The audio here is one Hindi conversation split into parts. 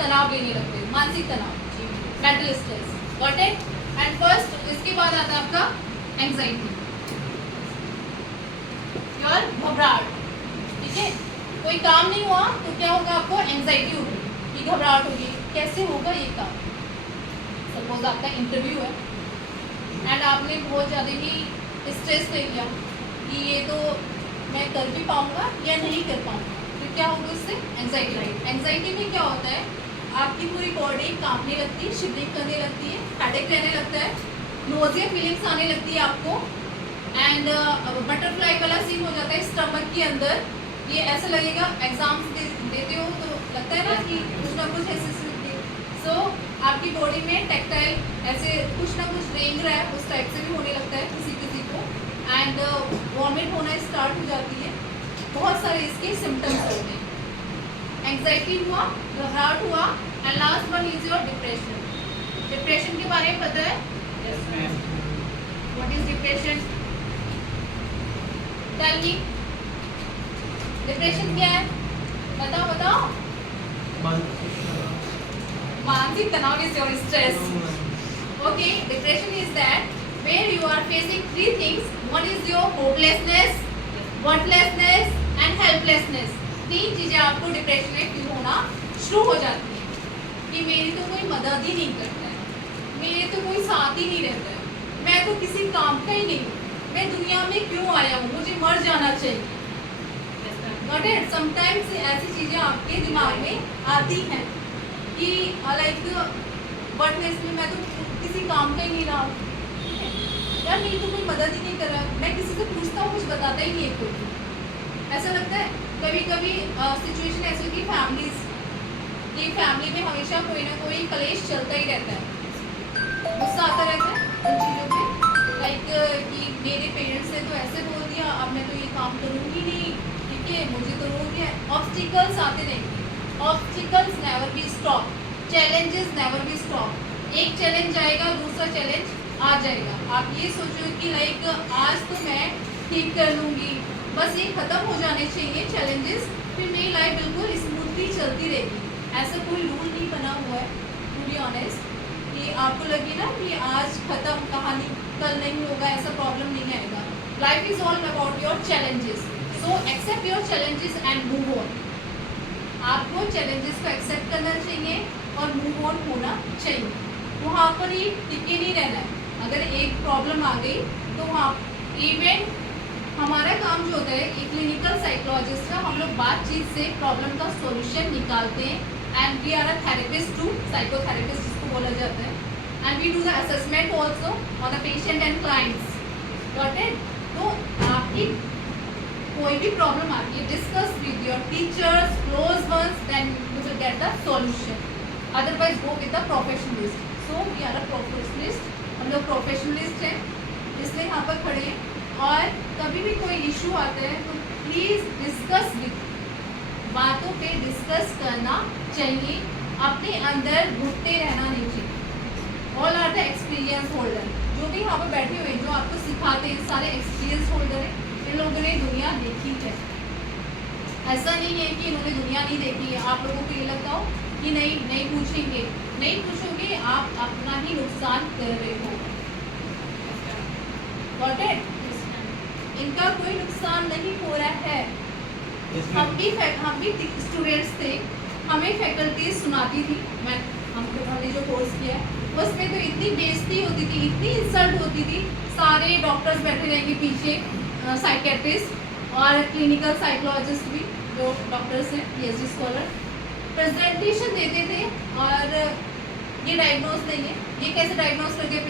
तनाव लेने लगते हैं, मानसिक तनाव, mental stress, got it. And first इसके बाद आता है आपका एंजाइटी, और घबराहट, ठीक है। कोई काम नहीं हुआ तो क्या होगा, आपको एंजाइटी होगी, कि घबराहट होगी, कैसे होगा ये काम। सपोज आपका इंटरव्यू है एंड आपने बहुत ज़्यादा ही स्ट्रेस ले लिया कि ये तो मैं कर भी पाऊंगा या नहीं कर पाऊंगा, तो क्या होगा इससे, एंजाइटी। एंजाइटी में क्या होता है, आपकी पूरी बॉडी कांपने लगती है, शिवरिंग करने लगती है, हेडेक रहने लगता है, नोजिया फीलिंग्स आने लगती है आपको, एंड बटरफ्लाई वाला सीन हो जाता है स्टमक के अंदर। ये ऐसा लगेगा, एग्जाम्स देते हो तो लगता है ना कि कुछ ना कुछ ऐसे सो आपकी बॉडी में टेक्टाइल ऐसे कुछ ना कुछ रेंग रहा है, उस टाइप से भी होने लगता है किसी किसी को, एंड वॉमिट होना स्टार्ट हो जाती है। बहुत सारे इसके सिम्टम्स होते हैं। एंग्जाइटी हुआ, घबराहट हुआ, and last one is your depression. Depression के बारे में पता है? Yes ma'am. What is depression? Tell me, depression क्या है, बताओ बताओ। मानसिक तनाव is your stress. Okay, depression is that where you are facing three things. One is your hopelessness, worthlessness and helplessness. तीन चीजें आपको डिप्रेशन में फील होना शुरू हो जाती है कि मेरी तो कोई मदद ही नहीं करता है, मेरे तो कोई साथ ही नहीं रहता है, मैं तो किसी काम का ही नहीं हूँ, मैं दुनिया में क्यों आया हूँ, मुझे मर जाना चाहिए। Got it? Sometimes ऐसी चीजें आपके दिमाग में आती हैं कि लाइक वर्कप्लेस में मैं तो किसी काम का ही नहीं रहा, यार मेरी तो कोई मदद ही नहीं कर रहा, मैं किसी से पूछता हूँ कुछ बताता ही नहीं है कोई। ऐसा लगता है कभी कभी सिचुएशन ऐसी होती है फैमिलीज की, फैमिली में हमेशा कोई ना कोई कलेश चलता ही रहता है, गुस्सा आता रहता है उन चीज़ों पे, लाइक कि मेरे पेरेंट्स ने तो ऐसे बोल दिया, अब मैं तो ये काम करूँगी नहीं, ठीक है, मुझे तो हो गया। ऑब्स्टिकल्स आते रहेंगे, obstacles never be stop, challenges never be stop. एक चैलेंज आएगा, दूसरा चैलेंज आ जाएगा। आप ये सोचो कि लाइक आज तो मैं ठीक कर लूँगी, बस ये ख़त्म हो जाने चाहिए चैलेंजेस, फिर मेरी लाइफ बिल्कुल स्मूथली चलती रहेगी। ऐसा कोई रूल नहीं बना हुआ है टू बी ऑनेस्ट कि आपको लगे ना कि आज ख़त्म कहानी, कल नहीं होगा, ऐसा प्रॉब्लम नहीं आएगा। Life is all about your challenges, so accept your challenges and move on. आपको चैलेंजेस को एक्सेप्ट करना चाहिए और मूव ऑन होना चाहिए, वहाँ पर ही टिके नहीं रहना है। अगर एक प्रॉब्लम आ गई तो वहाँ इवन हमारा काम जो होता है, एक क्लिनिकल साइकोलॉजिस्ट का, हम लोग बातचीत से प्रॉब्लम का सॉल्यूशन निकालते हैं, and we are a therapist too, psychotherapist जिसको बोला जाता है, and we do the assessment also on the patient and clients. Got it? तो आपकी कोई भी प्रॉब्लम आती है, discuss with your teachers, close ones, then you will get the solution. Otherwise go with the professionalist. So we are a professionalist, हम लोग प्रोफेशनलिस्ट हैं, इसलिए यहाँ पर खड़े हैं। और कभी भी कोई इशू आता है तो प्लीज़ डिस्कस विद, बातों पे डिस्कस करना चाहिए, अपने अंदर घुटते रहना नहीं चाहिए। All are the experience holder, जो भी यहाँ पर बैठे हुए हैं, जो आपको सिखाते हैं, सारे एक्सपीरियंस होल्डर हैं, इन लोगों ने दुनिया देखी है। ऐसा नहीं है कि इन्होंने दुनिया नहीं देखी है। आप लोगों को ये लगता हो कि नहीं पूछेंगे, नहीं पूछोगे, आप अपना ही नुकसान कर रहे हो। Got it? इनका कोई नुकसान नहीं हो रहा है। हम भी स्टूडेंट्स थे, हमें फैकल्टीज सुनाती थी, हमने जो कोर्स किया है उसमें तो इतनी बेइज्जती होती थी, इतनी इंसल्ट होती थी। सारे डॉक्टर्स बैठे रहेंगे पीछे, साइकेट्रिस्ट और क्लिनिकल साइकोलॉजिस्ट भी, जो डॉक्टर्स हैं, पीएचडी स्कॉलर, प्रेजेंटेशन देते थे और ये डायग्नोज नहीं है, ये कैसे डायग्नोज कर दिया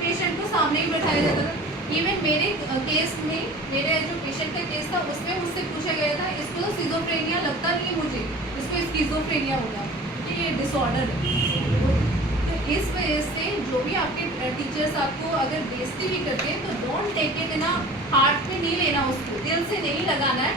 पेशेंट को सामने ही बैठाया जाता था। इवन मेरे केस में, मेरे जो पेशेंट का केस था उसमें मुझसे पूछा गया था, इसको तो सिजोफ्रेनिया लगता नहीं है मुझे, इसको स्किज़ोफ्रेनिया होगा, ये डिसऑर्डर है। तो इस वजह से जो भी आपके टीचर्स आपको अगर बेइज्जती भी करते हैं तो don't take it in heart में नहीं लेना, उसको दिल से नहीं लगाना है।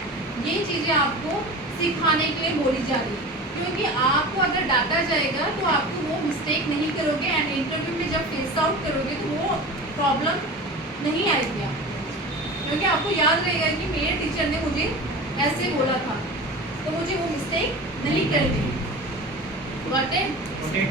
ये चीज़ें आपको सिखाने के लिए बोली जा रही है, क्योंकि आपको अगर डांटा जाएगा तो आपको वो मिस्टेक नहीं करोगे, एंड इंटरव्यू में जब फेस आउट करोगे तो वो प्रॉब्लम नहीं आएगी आप, क्योंकि आपको याद रहेगा कि मेरे टीचर ने मुझे ऐसे बोला था, तो मुझे वो मिस्टेक नहीं करनी। Got it? Okay.